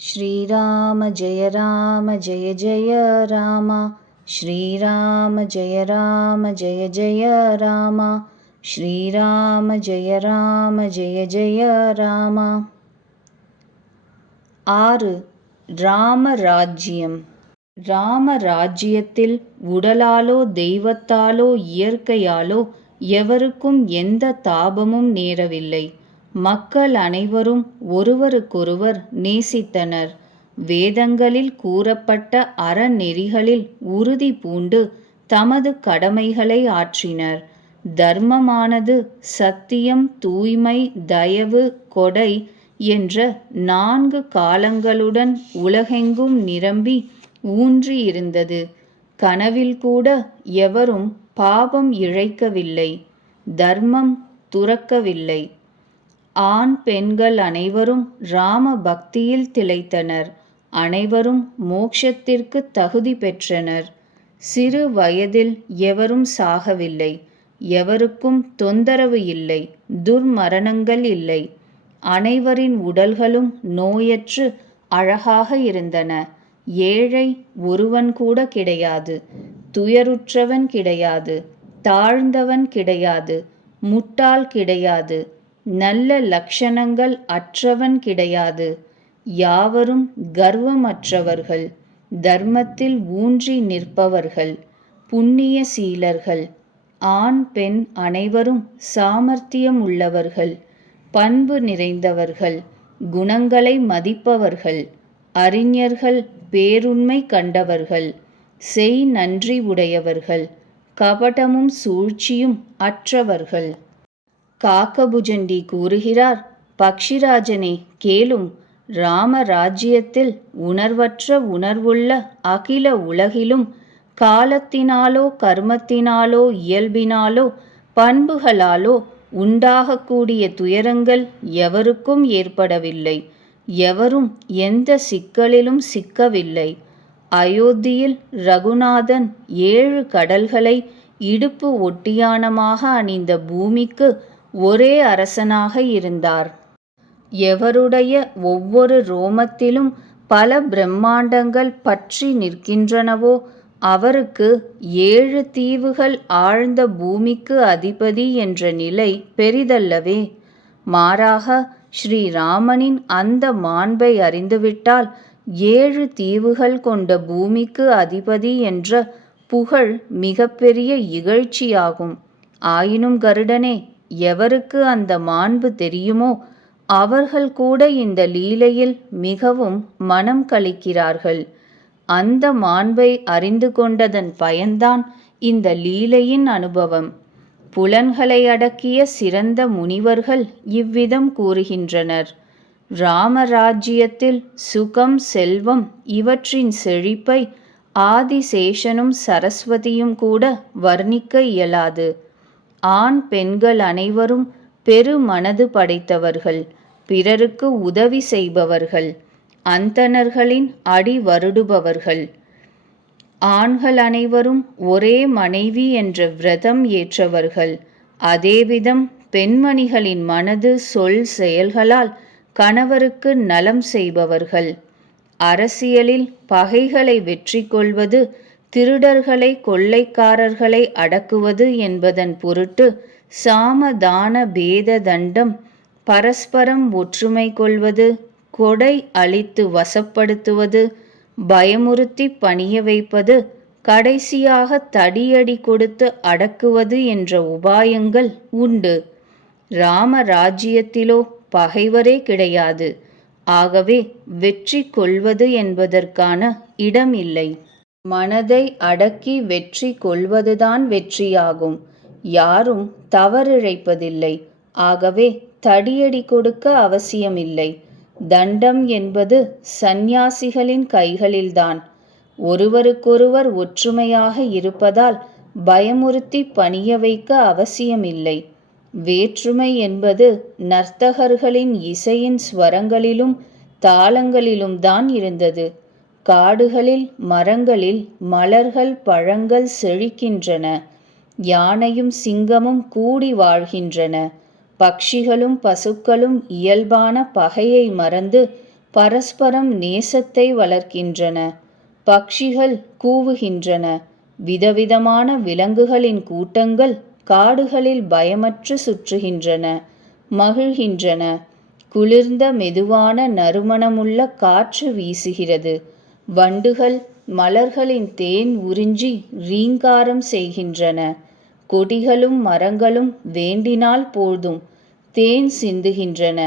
श्रीराम जय राम जय जय राम श्रीराम जय राम जय जय राम श्रीराम जय राम जय जय राम ஆறு ராமராஜ்யம் ராமராஜ்யத்தில் உடலாலோ தெய்வத்தாலோ இயற்கையாலோ எவருக்கும் எந்த தாபமும் நேரவில்லை மக்கள் அனைவரும் ஒருவருக்கொருவர் நேசித்தனர். வேதங்களில் கூறப்பட்ட அறநெறிகளில் உறுதி பூண்டு தமது கடமைகளை ஆற்றினர். தர்மமானது சத்தியம் தூய்மை தயவு கொடை என்ற நான்கு காலங்களுடன் உலகெங்கும் நிரம்பி ஊன்றியிருந்தது. கனவில் கூட எவரும் பாபம் இழைக்கவில்லை. தர்மம் துறக்கவில்லை. ஆண் பெண்கள் அனைவரும் ராம பக்தியில் திளைத்தனர். அனைவரும் மோக்ஷத்திற்கு தகுதி பெற்றனர். சிறு வயதில் எவரும் சாகவில்லை. எவருக்கும் தொந்தரவு இல்லை. துர்மரணங்கள் இல்லை. அனைவரின் உடல்களும் நோயற்று அழகாக இருந்தன. ஏழை ஒருவன் கூட கிடையாது. துயருற்றவன் கிடையாது. தாழ்ந்தவன் கிடையாது. முட்டாள் கிடையாது. நல்ல லக்ஷணங்கள் அற்றவன் கிடையாது. யாவரும் கர்வமற்றவர்கள் தர்மத்தில் ஊன்றி நிற்பவர்கள் புண்ணிய சீலர்கள் ஆண் பெண் அனைவரும் சாமர்த்தியம் உள்ளவர்கள் பண்பு நிறைந்தவர்கள் குணங்களை மதிப்பவர்கள் அறிஞர்கள் பேருண்மை கண்டவர்கள் செய் நன்றி உடையவர்கள் கபடமும் சூழ்ச்சியும் அற்றவர்கள். காக்கபுஜண்டி கூறுகிறார். பக்ஷிராஜனே கேளும். ராமராஜ்யத்தில் உணர்வற்ற உணர்வுள்ள அகில உலகிலும் காலத்தினாலோ கர்மத்தினாலோ இயல்பினாலோ பண்புகளாலோ உண்டாகக்கூடிய துயரங்கள் எவருக்கும் ஏற்படவில்லை. எவரும் எந்த சிக்கலிலும் சிக்கவில்லை. அயோத்தியில் ரகுநாதன் ஏழு கடல்களை இடுப்பு ஒட்டியானமாக அணிந்த பூமிக்கு ஒரே அரசனாக இருந்தார். எவருடைய ஒவ்வொரு ரோமத்திலும் பல பிரம்மாண்டங்கள் பற்றி நிற்கின்றனவோ அவருக்கு ஏழு தீவுகள் ஆழ்ந்த பூமிக்கு அதிபதி என்ற நிலை பெரிதல்லவே. மாறாக ஸ்ரீராமனின் அந்த மாண்பை அறிந்துவிட்டால் ஏழு தீவுகள் கொண்ட பூமிக்கு அதிபதி என்ற புகழ் மிகப்பெரிய இகழ்ச்சியாகும். ஆயினும் கருடனே எவருக்கு அந்த மாண்பு தெரியுமோ அவர்கள் கூட இந்த லீலையில் மிகவும் மனம் கழிக்கிறார்கள். அந்த மாண்பை அறிந்து கொண்டதன் பயன்தான் இந்த லீலையின் அனுபவம். புலன்களை அடக்கிய சிறந்த முனிவர்கள் இவ்விதம் கூறுகின்றனர். ராமராஜ்யத்தில் சுகம் செல்வம் இவற்றின் செழிப்பை ஆதிசேஷனும் சரஸ்வதியும் கூட வர்ணிக்க இயலாது. ஆண் பெண்கள் அனைவரும் பெரு மனது படைத்தவர்கள் பிறருக்கு உதவி செய்பவர்கள் அந்தணர்களின் அடி வருடுபவர்கள். ஆண்கள் அனைவரும் ஒரே மனைவி என்ற விரதம் ஏற்றவர்கள். அதேவிதம் பெண்மணிகளின் மனது சொல் செயல்களால் கணவருக்கு நலம் செய்பவர்கள். அரசியலில் பகைகளை வெற்றி கொள்வது திருடர்களை கொள்ளைக்காரர்களை அடக்குவது என்பதன் பொருட்டு சாமதான பேத தண்டம் பரஸ்பரம் ஒற்றுமை கொள்வது கொடை அளித்து வசப்படுத்துவது பயமுறுத்தி பணிய வைப்பது கடைசியாக தடியடி கொடுத்து அடக்குவது என்ற உபாயங்கள் உண்டு. ராமராஜ்யத்திலோ பகைவரே கிடையாது. ஆகவே வெற்றி கொள்வது என்பதற்கான இடம் இல்லை மனதை அடக்கி வெற்றி கொள்வதுதான் வெற்றியாகும். யாரும் தவறிழைப்பதில்லை. ஆகவே தடியடி கொடுக்க அவசியமில்லை. தண்டம் என்பது சந்நியாசிகளின் கைகளில்தான். ஒருவருக்கொருவர் ஒற்றுமையாக இருப்பதால் பயமுறுத்தி பணிய வைக்க அவசியமில்லை. வேற்றுமை என்பது நர்த்தகர்களின் இசையின் ஸ்வரங்களிலும் தாளங்களிலும் தான் இருந்தது. காடுகளில் மரங்களில் மலர்கள் பழங்கள் செழிக்கின்றன. யானையும் சிங்கமும் கூடி வாழ்கின்றன. பக்ஷிகளும் பசுக்களும் இயல்பான பகையை மறந்து பரஸ்பரம் நேசத்தை வளர்க்கின்றன. பக்ஷிகள் கூவுகின்றன. விதவிதமான விலங்குகளின் கூட்டங்கள் காடுகளில் பயமற்று சுற்றுகின்றன மகிழ்கின்றன. குளிர்ந்த மெதுவான நறுமணமுள்ள காற்று வீசுகிறது. வண்டுகள் மலர்களின் தேன் உறிஞ்சி ரீங்காரம் செய்கின்றன. கொடிகளும் மரங்களும் வேண்டினால் போதும். தேன் சிந்துகின்றன.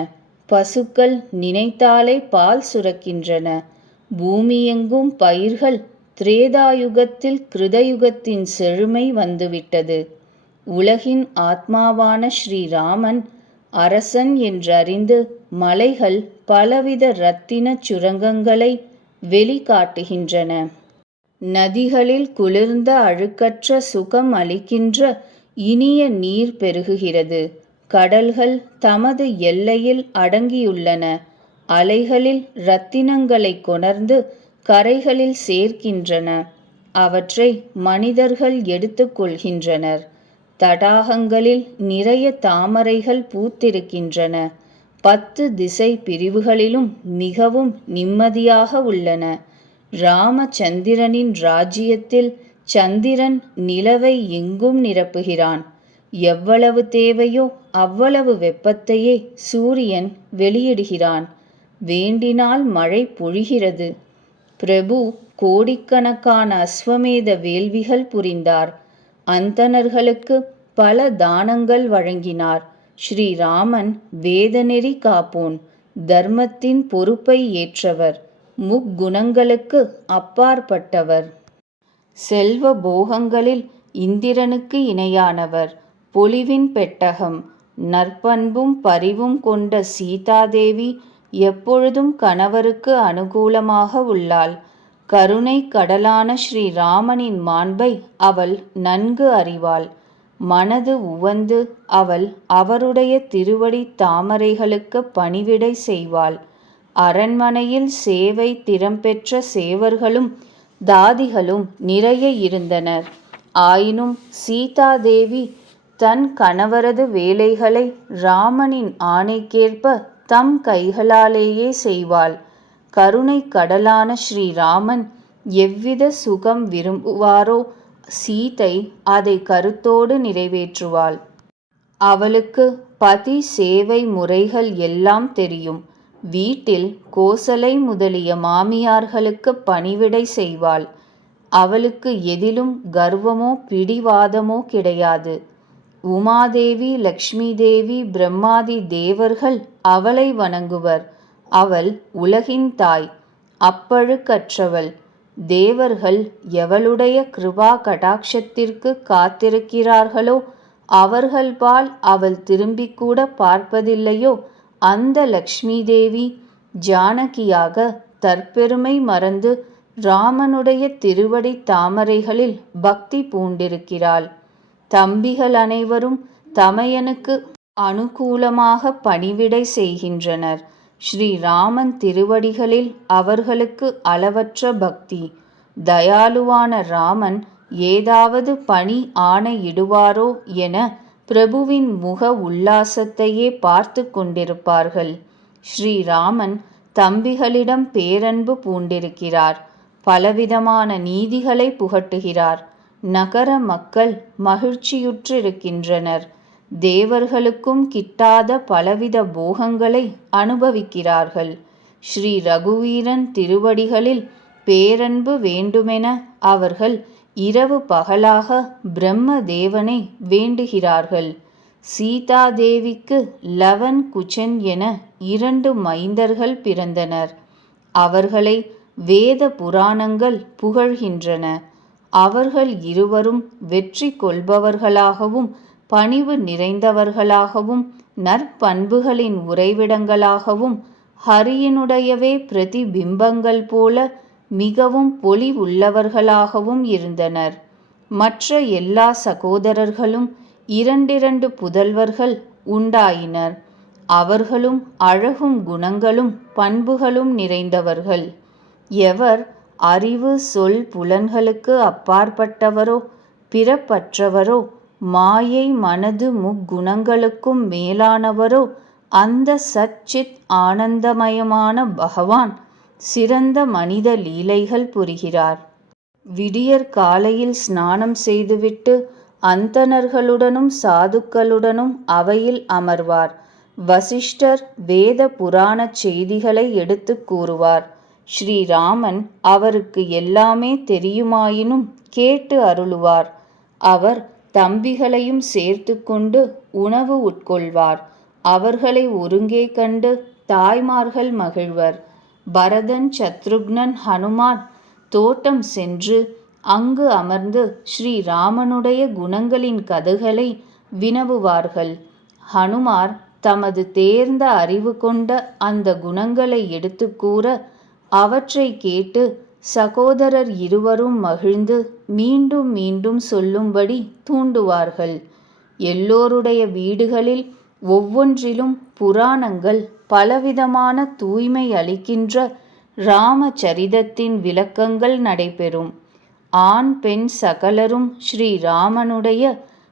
பசுக்கள் நினைத்தாலே பால் சுரக்கின்றன. பூமியெங்கும் பயிர்கள் திரேதாயுகத்தில் கிருதயுகத்தின் செழுமை வந்துவிட்டது. உலகின் ஆத்மாவான ஸ்ரீராமன் அரசன் என்றறிந்து மலைகள் பலவித இரத்தின சுரங்கங்களை வெளிக்காட்டுகின்றன. நதிகளில் குளிர்ந்த அழுக்கற்ற சுகம் அளிக்கின்ற இனிய நீர் பெருகுகிறது. கடல்கள் தமது எல்லையில் அடங்கியுள்ளன. அலைகளில் இரத்தினங்களை கொணர்ந்து கரைகளில் சேர்க்கின்றன. அவற்றை மனிதர்கள் எடுத்துக்கொள்கின்றனர் தடாகங்களில் நிறைய தாமரைகள் பூத்திருக்கின்றன. பத்து திசை பிரிவுகளிலும் மிகவும் நிம்மதியாக உள்ளன. ராமச்சந்திரனின் ராஜ்யத்தில் சந்திரன் நிலவை எங்கும் நிரப்புகிறான். எவ்வளவு தேவையோ அவ்வளவு வெப்பத்தையே சூரியன் வெளியிடுகிறான். வேண்டினால் மழை பொழிகிறது. பிரபு கோடிக்கணக்கான அஸ்வமேத வேள்விகள் புரிந்தார். அந்தணர்களுக்கு பல தானங்கள் வழங்கினார். ஸ்ரீராமன் வேதநெறி காப்போன். தர்மத்தின் பொறுப்பை ஏற்றவர். முக்குணங்களுக்கு அப்பாற்பட்டவர். செல்வ போகங்களில் இந்திரனுக்கு இணையானவர். பொலிவின் பெட்டகம். நற்பண்பும் பரிவும் கொண்ட சீதாதேவி எப்பொழுதும் கணவருக்கு அனுகூலமாக உள்ளாள். கருணை கடலான ஸ்ரீராமனின் மாண்பை அவள் நன்கு அறிவாள். மனது உவந்து அவள் அவருடைய திருவடி தாமரைகளுக்கு பணிவிடை செய்வாள். அரண்மனையில் சேவை திறம்பெற்ற சேவர்களும் தாதிகளும் நிறைய இருந்தனர். ஆயினும் சீதாதேவி தன் கணவரது வேலைகளை ராமனின் ஆணைக்கேற்ப தம் கைகளாலேயே செய்வாள். கருணை கடலான ஸ்ரீராமன் எவ்வித சுகம் விரும்புவாரோ சீதை அதை கருத்தோடு நிறைவேற்றுவாள். அவளுக்கு பதி சேவை முறைகள் எல்லாம் தெரியும். வீட்டில் கோசலை முதலிய மாமியார்களுக்கு பணிவிடை செய்வாள். அவளுக்கு எதிலும் கர்வமோ பிடிவாதமோ கிடையாது. உமாதேவி லக்ஷ்மி தேவி பிரம்மாதி தேவர்கள் அவளை வணங்குவர். அவள் உலகின் தாய். அப்பழுக்கற்றவள். தேவர்கள் எவளுடைய கிருபா கடாட்சத்திற்கு காத்திருக்கிறார்களோ அவர்கள்பால் அவள் திரும்பி கூட பார்ப்பதில்லையோ? அந்த லக்ஷ்மி தேவி ஜானகியாக தற்பெருமை மறந்து ராமனுடைய திருவடி தாமரைகளில் பக்தி பூண்டிருக்கிறாள். தம்பிகள் அனைவரும் தமையனுக்கு அனுகூலமாக பணிவிடை செய்கின்றனர். ஸ்ரீராமன் திருவடிகளில் அவர்களுக்கு அளவற்ற பக்தி. தயாலுவான ராமன் ஏதாவது பணி ஆணையிடுவாரோ என பிரபுவின் முக உல்லாசத்தையே பார்த்து கொண்டிருப்பார்கள். ஸ்ரீராமன் தம்பிகளிடம் பேரன்பு பூண்டிருக்கிறார். பலவிதமான நீதிகளை புகட்டுகிறார். நகர மக்கள் மகிழ்ச்சியுற்றிருக்கின்றனர். தேவர்களுக்கும் கிட்டாத பலவித போகங்களை அனுபவிக்கிறார்கள். ஸ்ரீ ரகுவீரன் திருவடிகளில் பேரன்பு வேண்டுமென அவர்கள் இரவு பகலாக பிரம்ம தேவனை வேண்டுகிறார்கள். சீதாதேவிக்கு லவன் குச்சன் என இரண்டு மைந்தர்கள் பிறந்தனர். அவர்களை வேத புராணங்கள் புகழ்கின்றன. அவர்கள் இருவரும் வெற்றி கொள்பவர்களாகவும் பணிவு நிறைந்தவர்களாகவும் நற்பண்புகளின் உறைவிடங்களாகவும் ஹரியினுடையவே பிரதிபிம்பங்கள் போல மிகவும் பொலிவுள்ளவர்களாகவும் இருந்தனர். மற்ற எல்லா சகோதரர்களும் இரண்டிரண்டு புதல்வர்கள் உண்டாயினர். அவர்களும் அழகும் குணங்களும் பண்புகளும் நிறைந்தவர்கள். எவர் அறிவு சொல் புலன்களுக்கு அப்பாற்பட்டவரோ பிறப்பற்றவரோ மாயை மனது முக்குணங்களுக்கும் மேலானவரோ அந்த சச்சித் ஆனந்தமயமான பகவான் சிறந்த மனித லீலைகள் புரிகிறார். விடியற் காலையில் ஸ்நானம் செய்துவிட்டு அந்தணர்களுடனும் சாதுக்களுடனும் அவையில் அமர்வார். வசிஷ்டர் வேத புராணச் செய்திகளை எடுத்துக் கூறுவார். ஸ்ரீராமன் அவருக்கு எல்லாமே தெரியுமாயினும் கேட்டு அருளுவார். அவர் தம்பிகளையும் சேர்த்து கொண்டு உணவு உட்கொள்வார். அவர்களை ஒருங்கே கண்டு தாய்மார்கள் மகிழ்வர். பரதன் சத்ருக்னன் ஹனுமான் தோட்டம் சென்று அங்கு அமர்ந்து ஸ்ரீராமனுடைய குணங்களின் கதைகளை வினவுவார்கள். ஹனுமார் தமது தேர்ந்த அறிவு கொண்ட அந்த குணங்களை எடுத்து கூற அவற்றை கேட்டு சகோதரர் இருவரும் மகிழ்ந்து மீண்டும் மீண்டும் சொல்லும்படி தூண்டுவார்கள். எல்லோருடைய வீடுகளில் ஒவ்வொன்றிலும் புராணங்கள் பலவிதமான தூய்மை அளிக்கின்ற ராமச்சரிதத்தின் விளக்கங்கள் நடைபெறும். ஆண் பெண் சகலரும் ஸ்ரீராமனுடைய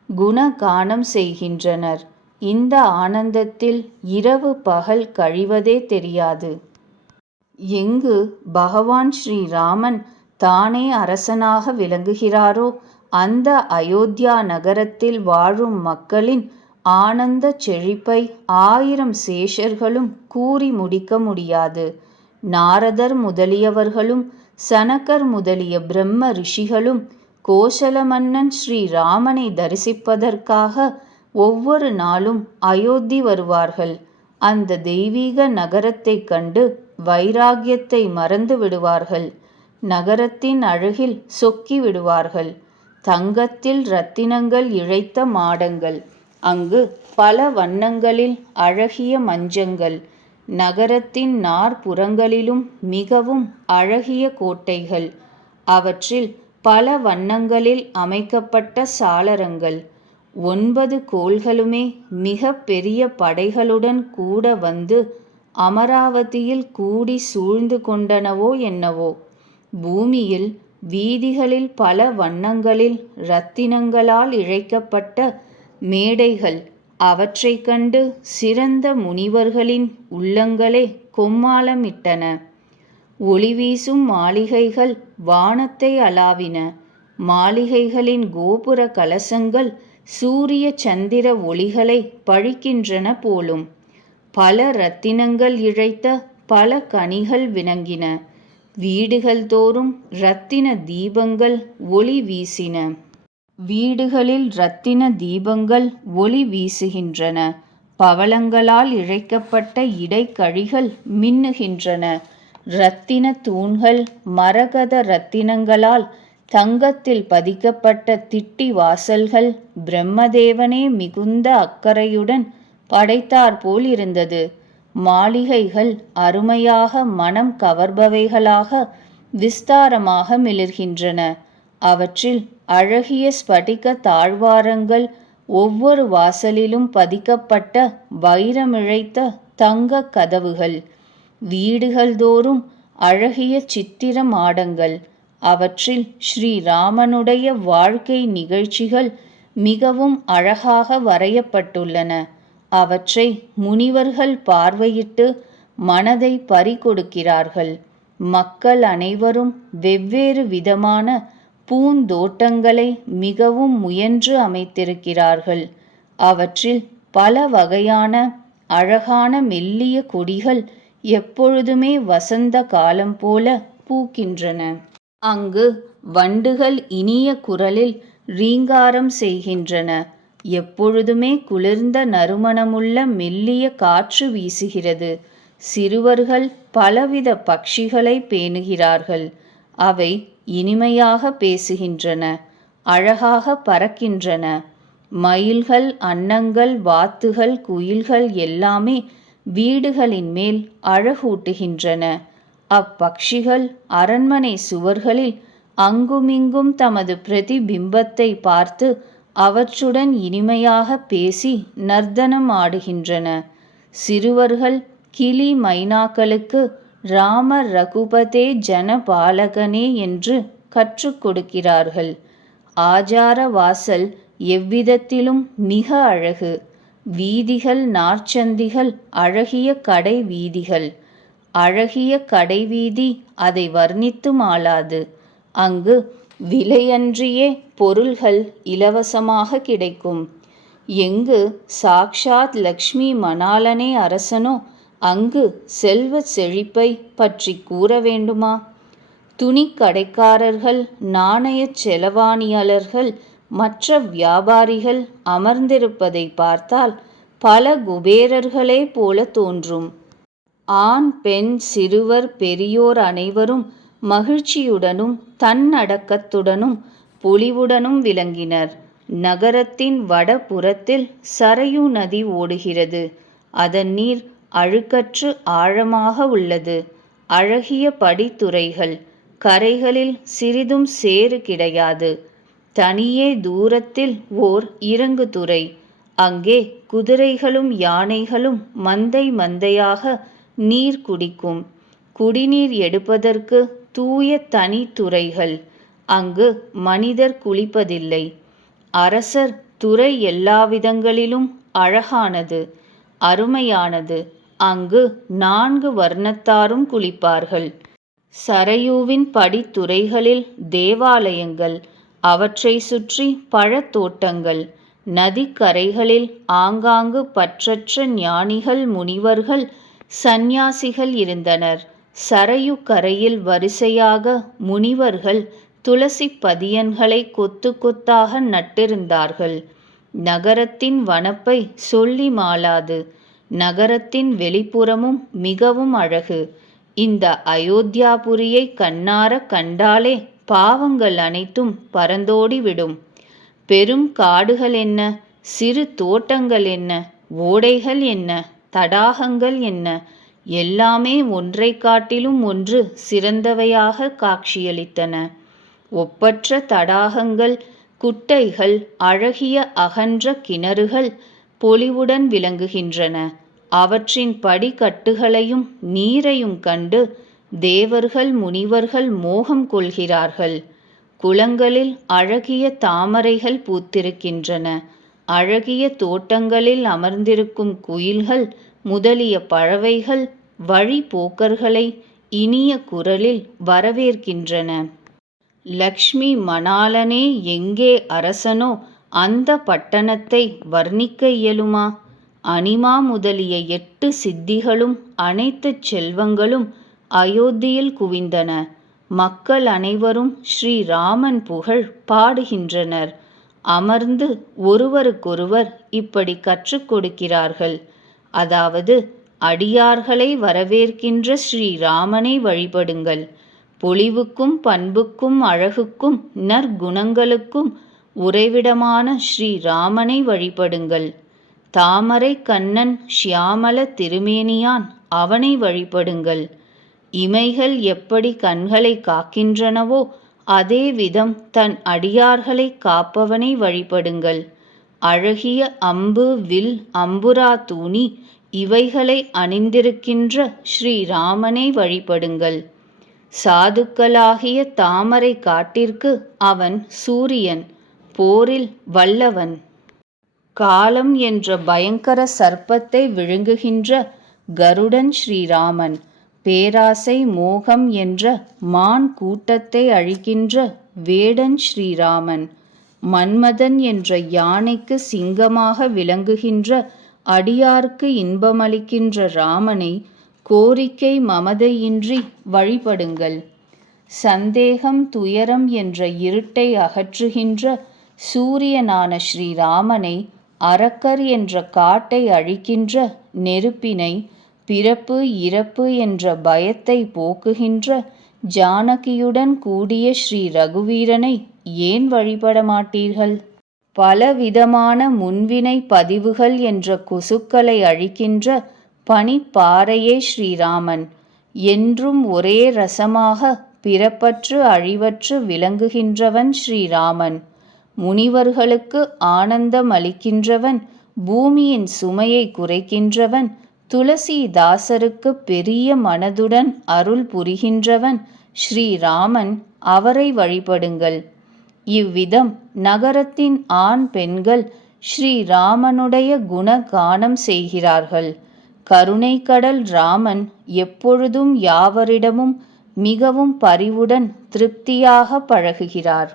குணகானம் செய்கின்றனர். இந்த ஆனந்தத்தில் இரவு பகல் கழிவதே தெரியாது. எங்கு பகவான் ஸ்ரீராமன் தானே அரசனாக விளங்குகிறாரோ அந்த அயோத்தியா நகரத்தில் வாழும் மக்களின் ஆனந்த செழிப்பை ஆயிரம் சேஷர்களும் கூறி முடிக்க முடியாது. நாரதர் முதலியவர்களும் சனக்கர் முதலிய பிரம்ம ரிஷிகளும் கோசல மன்னன் ஸ்ரீராமனை தரிசிப்பதற்காக ஒவ்வொரு நாளும் அயோத்தி வருவார்கள். அந்த தெய்வீக நகரத்தைக் கண்டு வைராகியத்தை மறந்து விடுவார்கள். நகரத்தின் அழகில் சொக்கி விடுவார்கள். தங்கத்தில் ரத்தினங்கள் இழைத்த மாடங்கள். அங்கு பல வண்ணங்களில் அழகிய மஞ்சங்கள். நகரத்தின் நாற்புறங்களிலும் மிகவும் அழகிய கோட்டைகள். அவற்றில் பல வண்ணங்களில் அமைக்கப்பட்ட சாளரங்கள். ஒன்பது கோள்களுமே மிக பெரிய படைகளுடன் கூட வந்து அமராவதியில் கூடி சூழ்ந்து கொண்டனவோ என்னவோ? பூமியில் வீதிகளில் பல வண்ணங்களில் இரத்தினங்களால் இழைக்கப்பட்ட மேடைகள் அவற்றைக் கண்டு சிறந்த முனிவர்களின் உள்ளங்களே கொம்மாளமிட்டன. ஒளிவீசும் மாளிகைகள் வானத்தை அளாவின. மாளிகைகளின் கோபுர கலசங்கள் சூரிய சந்திர ஒளிகளை பழிக்கின்றன போலும். பல இரத்தினங்கள் இழைத்த பல கனிகள் விளங்கின. வீடுகள் தோறும் இரத்தின தீபங்கள் ஒளி வீசின. வீடுகளில் இரத்தின தீபங்கள் ஒளி வீசுகின்றன. பவளங்களால் இழைக்கப்பட்ட இடைக்கழிகள் மின்னுகின்றன. இரத்தின தூண்கள் மரகத இரத்தினங்களால் தங்கத்தில் பதிக்கப்பட்ட திட்டி வாசல்கள் பிரம்மதேவனே மிகுந்த அக்கறையுடன் படைத்தாற்போல் இருந்தது. மாளிகைகள் அருமையாக மனம் கவர்பவைகளாக விஸ்தாரமாக மிளிர்கின்றன. அவற்றில் அழகிய ஸ்படிக தாழ்வாரங்கள் ஒவ்வொரு வாசலிலும் பதிக்கப்பட்ட வைரமிழைத்த தங்க கதவுகள் வீடுகள் தோறும் அழகிய சித்திர மாடங்கள். அவற்றில் ஸ்ரீராமனுடைய வாழ்க்கை நிகழ்ச்சிகள் மிகவும் அழகாக வரையப்பட்டுள்ளன. அவற்றை முனிவர்கள் பார்வையிட்டு மனதை பறிகொடுக்கிறார்கள். மக்கள் அனைவரும் வெவ்வேறு விதமான பூந்தோட்டங்களை மிகவும் முயன்று அமைத்திருக்கிறார்கள். அவற்றில் பல வகையான அழகான மெல்லிய கொடிகள் எப்பொழுதுமே வசந்த காலம் போல பூக்கின்றன. அங்கு வண்டுகள் இனிய குரலில் ரீங்காரம் செய்கின்றன. எப்பொழுதுமே குளிர்ந்த நறுமணமுள்ள மெல்லிய காற்று வீசுகிறது. சிறுவர்கள் பலவித பட்சிகளை பேணுகிறார்கள். அவை இனிமையாக பேசுகின்றன அழகாக பறக்கின்றன. மயில்கள் அன்னங்கள் வாத்துகள் குயில்கள் எல்லாமே வீடுகளின் மேல் அழகூட்டுகின்றன. அப்பக்ஷிகள் அரண்மனை சுவர்களில் அங்குமிங்கும் தமது பிரதிபிம்பத்தை பார்த்து அவற்றுடன் இனிமையாக பேசி நர்த்தனம் ஆடுகின்றன. சிறுவர்கள் கிளி மைனாக்களுக்கு ராம ரகுபதே ஜனபாலகனே என்று கற்றுக் கொடுக்கிறார்கள். ஆஜார வாசல் எவ்விதத்திலும் மிக அழகு. வீதிகள் நாற்சந்திகள் அழகிய கடை வீதிகள். அழகிய கடைவீதி அதை வர்ணித்து மாளாது. அங்கு விலையன்றியே பொருள்கள் இலவசமாக கிடைக்கும். எங்கு சாக்ஷாத் லக்ஷ்மி மணாலனே அரசனோ அங்கு செல்வச் செழிப்பை பற்றி கூற வேண்டுமா? துணிக்கடைக்காரர்கள் நாணயச் செலவாணியாளர்கள் மற்ற வியாபாரிகள் அமர்ந்திருப்பதை பார்த்தால் பல குபேரர்களே போல தோன்றும். ஆண் பெண் சிறுவர் பெரியோர் அனைவரும் மகிழ்ச்சியுடனும் தன்னடக்கத்துடனும் பொலிவுடனும் விளங்கினர். நகரத்தின் வடபுறத்தில் சரையு நதி ஓடுகிறது. அதன் நீர் அழுக்கற்று ஆழமாக உள்ளது. அழகிய படித்துறைகள். கரைகளில் சிறிதும் சேறு கிடையாது. தனியே தூரத்தில் ஓர் இறங்குதுறை அங்கே குதிரைகளும் யானைகளும் மந்தை மந்தையாக நீர் குடிக்கும். குடிநீர் எடுப்பதற்கு தூய தனித்துறைகள். அங்கு மனிதர் குளிப்பதில்லை. அரசர் துறை எல்லாவிதங்களிலும் அழகானது அருமையானது. அங்கு நான்கு வர்ணத்தாரும் குளிப்பார்கள். சரையூவின் படித்துறைகளில் தேவாலயங்கள் அவற்றை சுற்றி பழத்தோட்டங்கள் நதிக்கரைகளில் ஆங்காங்கு பற்றற்ற ஞானிகள் முனிவர்கள் சந்நியாசிகள் இருந்தனர். சரையு கரையில் வரிசையாக முனிவர்கள் துளசி பதியன்களை கொத்து கொத்தாக நட்டிருந்தார்கள். நகரத்தின் வனப்பை சொல்லி மாளாது. நகரத்தின் வெளிப்புறமும் மிகவும் அழகு. இந்த அயோத்தியாபுரியை கண்ணார கண்டாலே பாவங்கள் அனைத்தும் பறந்தோடி விடும். பெரும் காடுகள் என்ன? சிறு தோட்டங்கள் என்ன? ஓடைகள் என்ன? தடாகங்கள் என்ன? எல்லாமே ஒன்றை காட்டிலும் ஒன்று சிறந்தவையாக காட்சியளித்தன. ஒப்பற்ற தடாகங்கள் குட்டைகள் அழகிய அகன்ற கிணறுகள் பொலிவுடன் விளங்குகின்றன. அவற்றின் படிக்கட்டுகளையும் நீரையும் கண்டு தேவர்கள் முனிவர்கள் மோகம் கொள்கிறார்கள். குளங்களில் அழகிய தாமரைகள் பூத்திருக்கின்றன. அழகிய தோட்டங்களில் அமர்ந்திருக்கும் குயில்கள் முதலிய பறவைகள் வழிபோக்கர்களை இனிய குரலில் வரவேற்கின்றன. லக்ஷ்மி மணாலனே எங்கே அரசனோ அந்த பட்டணத்தை வர்ணிக்க இயலுமா? அனிமா முதலிய எட்டு சித்திகளும் அனைத்து செல்வங்களும் அயோத்தியில் குவிந்தன. மக்கள் அனைவரும் ஸ்ரீராமன் புகழ் பாடுகின்றனர். அமர்ந்து ஒருவருக்கொருவர் இப்படி கற்றுக் கொடுக்கிறார்கள். அதாவது அடியார்களை வரவேற்கின்ற ஸ்ரீராமனை வழிபடுங்கள். பொலிவுக்கும் பண்புக்கும் அழகுக்கும் நற்குணங்களுக்கும் உறைவிடமான ஸ்ரீராமனை வழிபடுங்கள். தாமரை கண்ணன் ஷியாமல திருமேனியான் அவனை வழிபடுங்கள். இமைகள் எப்படி கண்களை காக்கின்றனவோ அதே விதம் தன் அடியார்களை காப்பவனை வழிபடுங்கள். அழகிய அம்பு வில் அம்புரா தூணி இவைகளை அணிந்திருக்கின்ற ஸ்ரீராமனை வழிபடுங்கள். சாதுக்களாகிய தாமரை காட்டிற்கு அவன் சூரியன் போரில் வல்லவன். காலம் என்ற பயங்கர சர்ப்பத்தை விழுங்குகின்ற கருடன் ஸ்ரீராமன் பேராசை மோகம் என்ற மான் கூட்டத்தை அழிக்கின்ற வேடன் ஸ்ரீராமன். மன்மதன் என்ற யானைக்கு சிங்கமாக விளங்குகின்ற அடியார்க்கு இன்பமளிக்கின்ற ராமனை கோரிக்கை மமதையின்றி வழிபடுங்கள். சந்தேகம் துயரம் என்ற இருட்டை அகற்றுகின்ற சூரியனான ஸ்ரீராமனை அரக்கர் என்ற காட்டை அழிக்கின்ற நெருப்பினை பிறப்பு இறப்பு என்ற பயத்தை போக்குகின்ற ஜானகியுடன் கூடிய ஸ்ரீ ரகுவீரனை ஏன் வழிபட மாட்டீர்கள்? பலவிதமான முன்வினை பதிவுகள் என்ற கொசுக்களை அழிக்கின்ற பனிப்பாறையே ஸ்ரீராமன். என்றும் ஒரே ரசமாக பிறப்பற்று அழிவற்று விளங்குகின்றவன் ஸ்ரீராமன். முனிவர்களுக்கு ஆனந்தம் அளிக்கின்றவன் பூமியின் சுமையை குறைக்கின்றவன் துளசிதாசருக்கு பெரிய மனதுடன் அருள் புரிகின்றவன் ஸ்ரீராமன். அவரை வழிபடுங்கள். இவ்விதம் நகரத்தின் ஆண் பெண்கள் ஸ்ரீராமனுடைய குணகானம் குண கானம் செய்கிறார்கள். கருணை கடல் ராமன் எப்பொழுதும் யாவரிடமும் மிகவும் பரிவுடன் திருப்தியாக பழகுகிறார்.